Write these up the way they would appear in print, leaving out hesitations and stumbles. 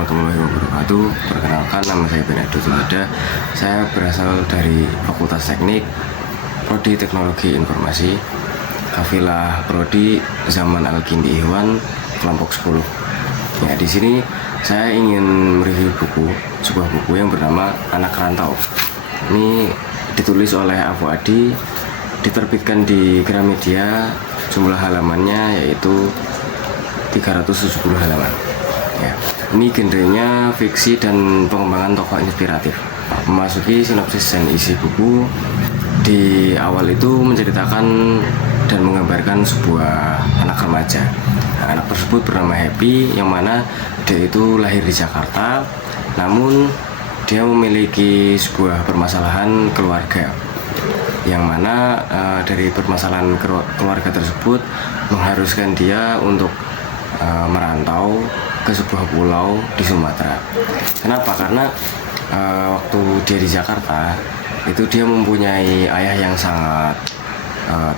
warahmatullahi wabarakatuh. Perkenalkan, nama saya Benado Tulada. Saya berasal dari Fakultas Teknik, Prodi Teknologi Informasi, Kafilah Prodi Zaman Al-Kindi Ikhwan, kelompok 10. Ya, di sini saya ingin mereview sebuah buku yang bernama Anak Rantau. Ini ditulis oleh Afu Adi, diterbitkan di Gramedia, jumlah halamannya yaitu 370 halaman. Ya, ini genrenya fiksi dan pengembangan tokoh inspiratif. Memasuki sinopsis dan isi buku, di awal itu menceritakan dan menggambarkan sebuah anak remaja. Anak tersebut bernama Happy, yang mana dia itu lahir di Jakarta, namun dia memiliki sebuah permasalahan keluarga, yang mana dari permasalahan keluarga tersebut mengharuskan dia untuk merantau ke sebuah pulau di Sumatera. Kenapa? Karena waktu dia di Jakarta itu dia mempunyai ayah yang sangat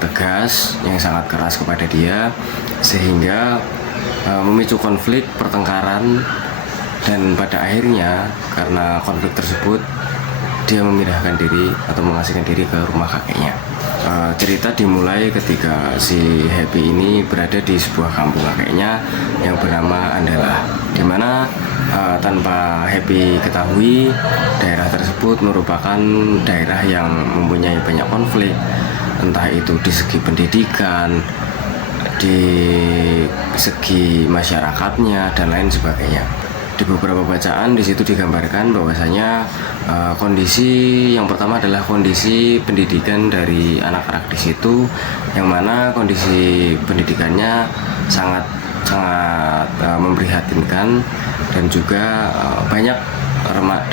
tegas, yang sangat keras kepada dia, sehingga memicu konflik, pertengkaran, dan pada akhirnya karena konflik tersebut dia memindahkan diri atau mengasingkan diri ke rumah kakeknya. Cerita dimulai ketika si Happy ini berada di sebuah kampung kakeknya yang bernama Andalah, di mana tanpa Happy ketahui, daerah tersebut merupakan daerah yang mempunyai banyak konflik, entah itu di segi pendidikan, di segi masyarakatnya, dan lain sebagainya. Di beberapa bacaan di situ digambarkan bahwasanya kondisi yang pertama adalah kondisi pendidikan dari anak-anak di situ, yang mana kondisi pendidikannya sangat memprihatinkan, dan juga banyak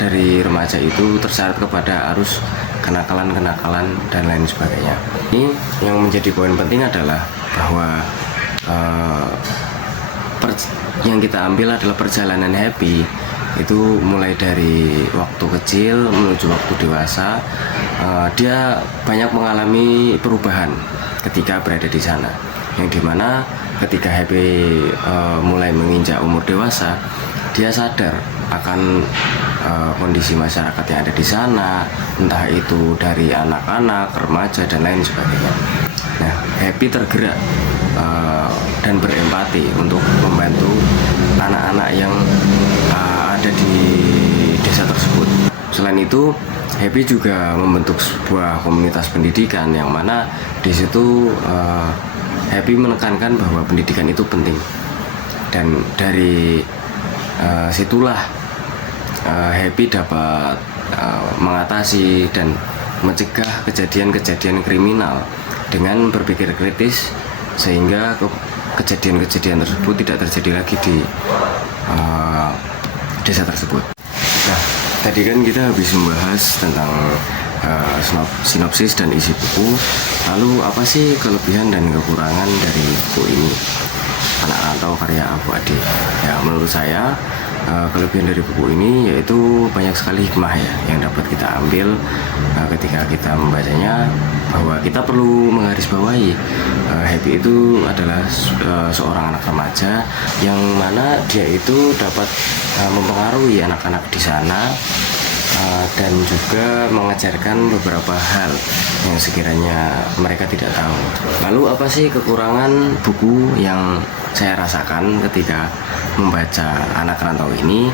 dari remaja itu terseret kepada arus kenakalan dan lain sebagainya. Ini yang menjadi poin penting adalah bahwa yang kita ambil adalah perjalanan Happy itu mulai dari waktu kecil menuju waktu dewasa. Dia banyak mengalami perubahan ketika berada di sana, yang dimana ketika Happy mulai menginjak umur dewasa, dia sadar akan kondisi masyarakat yang ada di sana, entah itu dari anak-anak, remaja, dan lain sebagainya. Nah, Happy tergerak dan berempati untuk membantu anak-anak yang ada di desa tersebut. Selain itu, Happy juga membentuk sebuah komunitas pendidikan, yang mana di situ Happy menekankan bahwa pendidikan itu penting, dan dari situlah Happy dapat mengatasi dan mencegah kejadian-kejadian kriminal dengan berpikir kritis, sehingga kejadian-kejadian tersebut tidak terjadi lagi di desa tersebut. Nah, tadi kan kita habis membahas tentang sinopsis dan isi buku. Lalu apa sih kelebihan dan kekurangan dari buku ini, Anak Rantau karya Afu Adi? Ya, menurut saya kelebihan dari buku ini yaitu banyak sekali hikmah ya yang dapat kita ambil ketika kita membacanya, bahwa kita perlu menggarisbawahi Happy itu adalah seorang anak remaja yang mana dia itu dapat mempengaruhi anak-anak di sana, dan juga mengajarkan beberapa hal yang sekiranya mereka tidak tahu. Lalu apa sih kekurangan buku yang saya rasakan ketika membaca Anak Rantau ini?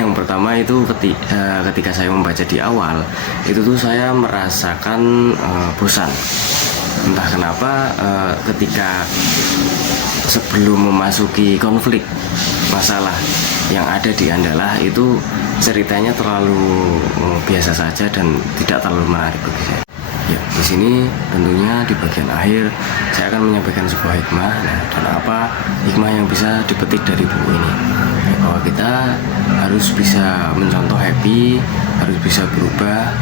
Yang pertama itu ketika saya membaca di awal itu tuh saya merasakan bosan. Entah kenapa ketika sebelum memasuki konflik masalah yang ada di Andalah itu ceritanya terlalu biasa saja dan tidak terlalu menarik bagi saya. Ya, di sini tentunya di bagian akhir saya akan menyampaikan sebuah hikmah. Nah, dan apa hikmah yang bisa dipetik dari buku ini? Ya, bahwa kita harus bisa mencontoh Happy, harus bisa berubah,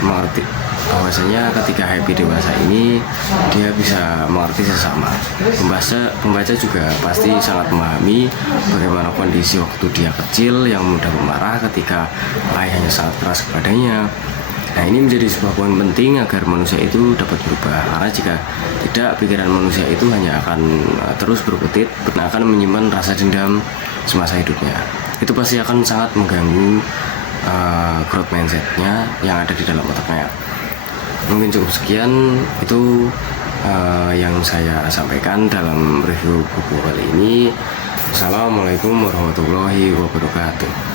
mengerti bahwasanya ketika Happy dewasa ini dia bisa mengerti sesama. Pembaca juga pasti sangat memahami bagaimana kondisi waktu dia kecil yang mudah memarah ketika ayahnya sangat keras kepadanya, Nah, ini menjadi sebuah poin penting agar manusia itu dapat berubah. Karena jika tidak, pikiran manusia itu hanya akan terus berkutit, akan menyimpan rasa dendam semasa hidupnya. Itu pasti akan sangat mengganggu growth mindsetnya yang ada di dalam otaknya. Mungkin cukup sekian itu yang saya sampaikan dalam review buku kali ini. Assalamualaikum warahmatullahi wabarakatuh.